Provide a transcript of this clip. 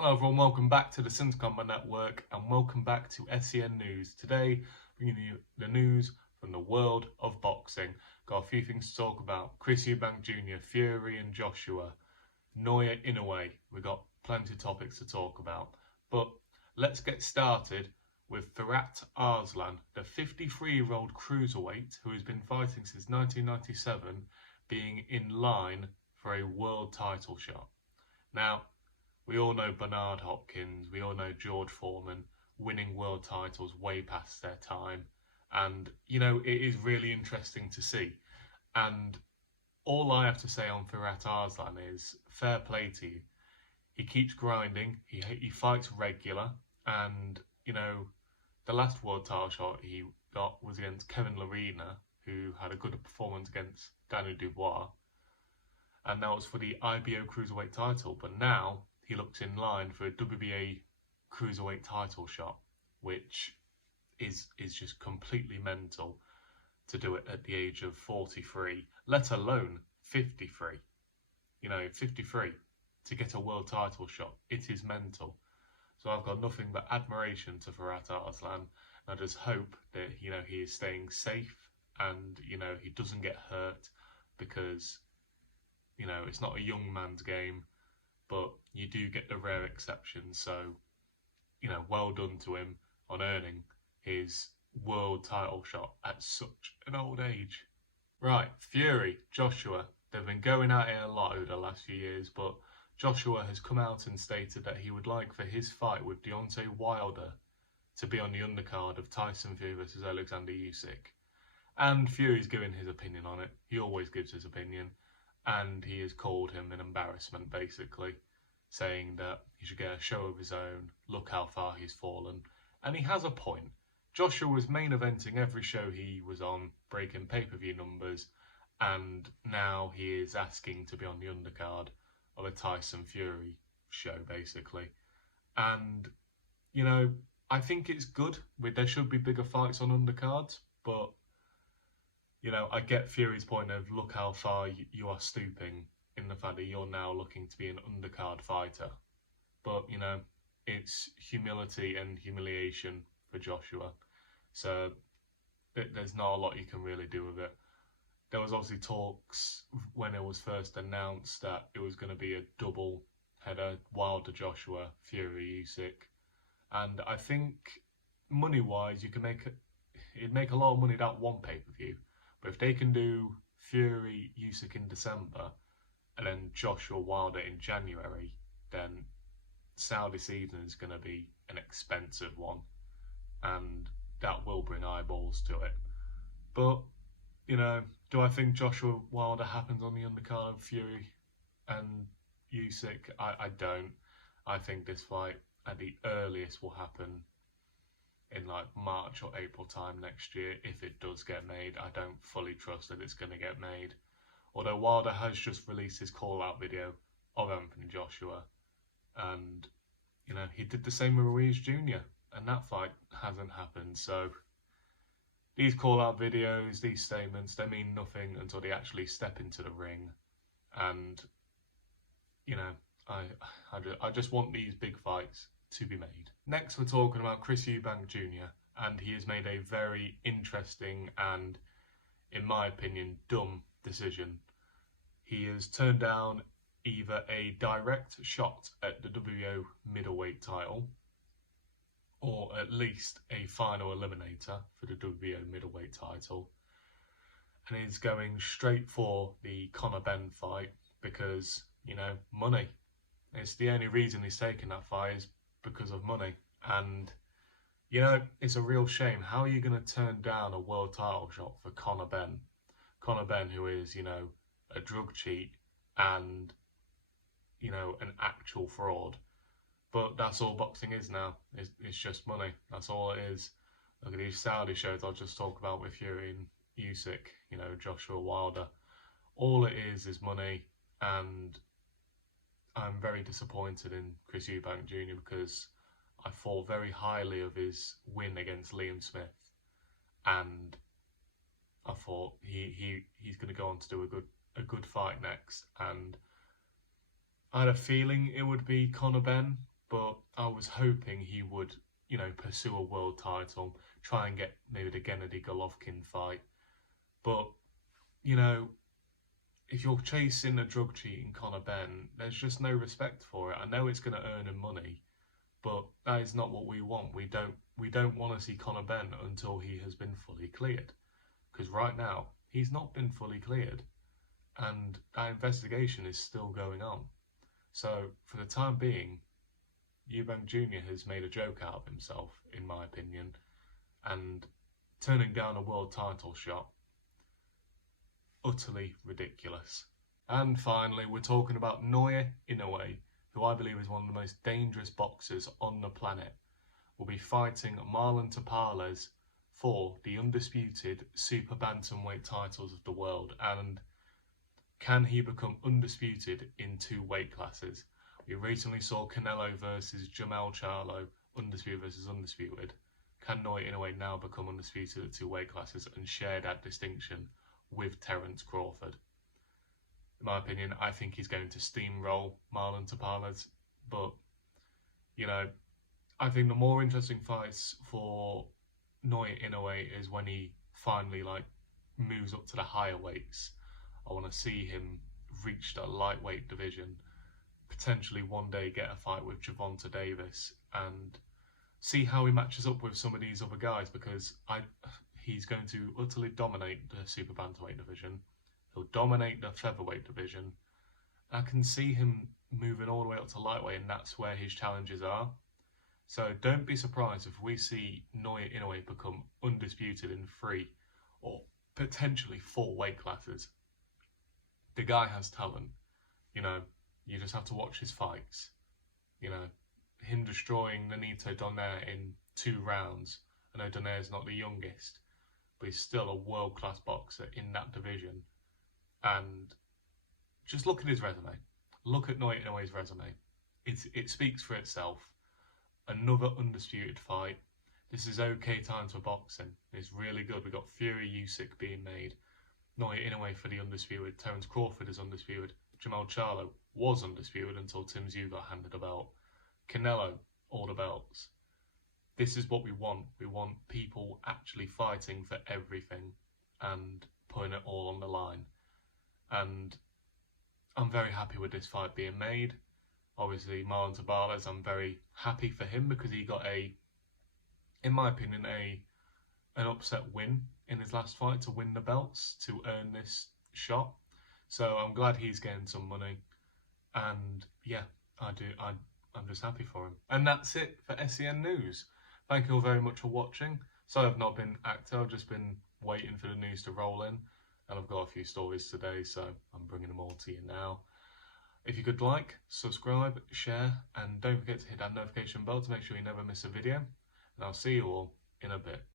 Hello everyone, welcome back to the Sins Combat Network and welcome back to SCN News. Today, bringing you the news from the world of boxing. Got a few things to talk about. Eubank Jr, Fury and Joshua, Naoya, Inoue. We've got plenty of topics to talk about. But let's get started with Firat Arslan, the 53-year-old cruiserweight who has been fighting since 1997, being in line for a world title shot. Now, we all know Bernard Hopkins, we all know George Foreman winning world titles way past their time. And, you know, it is really interesting to see. And all I have to say on Firat Arslan is fair play to you. He keeps grinding, he fights regular. And, you know, the last world title shot he got was against Kevin Lerena, who had a good performance against Daniel Dubois. And that was for the IBO Cruiserweight title. But now he looks in line for a WBA Cruiserweight title shot, which is just completely mental to do it at the age of 43, let alone 53. You know, 53 to get a world title shot. It is mental. So I've got nothing but admiration to Firat Arslan. I just hope that, you know, he is staying safe and, you know, he doesn't get hurt because, you know, it's not a young man's game. But you do get the rare exceptions, so, you know, well done to him on earning his world title shot at such an old age. Right, Fury, Joshua, they've been going at it a lot over the last few years, but Joshua has come out and stated that he would like for his fight with Deontay Wilder to be on the undercard of Tyson Fury versus Alexander Usyk. And Fury's giving his opinion on it. He always gives his opinion. And he has called him an embarrassment, basically, saying that he should get a show of his own, look how far he's fallen. And he has a point. Joshua was main eventing every show he was on, breaking pay-per-view numbers, and now he is asking to be on the undercard of a Tyson Fury show, basically. And, you know, I think it's good. There should be bigger fights on undercards, but you know, I get Fury's point of look how far you are stooping in the fact that you're now looking to be an undercard fighter. But, you know, it's humility and humiliation for Joshua. So there's not a lot you can really do with it. There was obviously talks when it was first announced that it was going to be a double header, Wilder Joshua, Fury Usyk. And I think money-wise, it'd make a lot of money that one pay-per-view. But if they can do Fury Usyk in December and then Joshua Wilder in January, then Saudi season is going to be an expensive one, and that will bring eyeballs to it. But, you know, do I think Joshua Wilder happens on the undercard of Fury and Usyk? I don't. I think this fight at the earliest will happen in like March or April time next year, if it does get made. I don't fully trust that it's going to get made. Although Wilder has just released his call-out video of Anthony Joshua. And, you know, he did the same with Ruiz Jr. And that fight hasn't happened. So these call-out videos, these statements, they mean nothing until they actually step into the ring. And, you know, I just want these big fights to be made. Next, we're talking about Eubank Jr. and he has made a very interesting and, in my opinion, dumb decision. He has turned down either a direct shot at the WBO middleweight title or at least a final eliminator for the WBO middleweight title, and he's going straight for the Conor benn fight because, you know, money. It's the only reason he's taking that fight is because of money. And, you know, it's a real shame. How are you going to turn down a world title shot for Conor benn? Conor benn, who is, you know, a drug cheat and, you know, an actual fraud. But that's all boxing is now. It's just money. That's all it is. Look at these Saudi shows I'll just talk about with Fury and Usyk, you know, Joshua Wilder. All it is money, and I'm very disappointed in Eubank Jr. because I thought very highly of his win against Liam Smith, and I thought he's going to go on to do a good fight next, and I had a feeling it would be Conor benn, but I was hoping he would, pursue a world title, try and get maybe the Gennady Golovkin fight. But, if you're chasing a drug cheating Conor Benn, there's just no respect for it. I know it's going to earn him money, but that is not what we want. We don't want to see Conor Benn until he has been fully cleared, because right now he's not been fully cleared, and that investigation is still going on. So for the time being, Eubank Jr has made a joke out of himself, in my opinion, and turning down a world title shot. Utterly ridiculous. And finally, we're talking about Naoya Inoue, who I believe is one of the most dangerous boxers on the planet, will be fighting Marlon Tapales for the undisputed super bantamweight titles of the world. And can he become undisputed in 2 weight classes? We recently saw Canelo versus Jermell Charlo, undisputed versus undisputed. Can Naoya Inoue now become undisputed at 2 weight classes and share that distinction with Terence Crawford? In my opinion, I think he's going to steamroll Marlon Tapales, but I think the more interesting fights for Naoya Inoue is when he finally moves up to the higher weights. I want to see him reach the lightweight division, potentially one day get a fight with Gervonta Davis, and see how he matches up with some of these other guys, because he's going to utterly dominate the super bantamweight division. He'll dominate the featherweight division. I can see him moving all the way up to lightweight, and that's where his challenges are. So don't be surprised if we see Naoya Inoue become undisputed in 3 or potentially 4 weight classes. The guy has talent. You just have to watch his fights. Him destroying Nonito Donaire in 2 rounds. I know Donaire's not the youngest, but he's still a world-class boxer in that division. And just look at his resume. Look at Naoya Inoue's resume. It speaks for itself. Another undisputed fight. This is okay times for boxing. It's really good. We got Fury Usyk being made. Naoya Inoue for the undisputed. Terence Crawford is undisputed. Jermell Charlo was undisputed until Tim Tszyu got handed a belt. Canelo, all the belts. This is what we want. We want people actually fighting for everything and putting it all on the line. And I'm very happy with this fight being made. Obviously, Marlon Tapales, I'm very happy for him because he got in my opinion, an upset win in his last fight to win the belts, to earn this shot. So I'm glad he's getting some money. And yeah, I'm just happy for him. And that's it for SCN News. Thank you all very much for watching. Sorry I've not been active, I've just been waiting for the news to roll in. And I've got a few stories today, so I'm bringing them all to you now. If you could like, subscribe, share, and don't forget to hit that notification bell to make sure you never miss a video. And I'll see you all in a bit.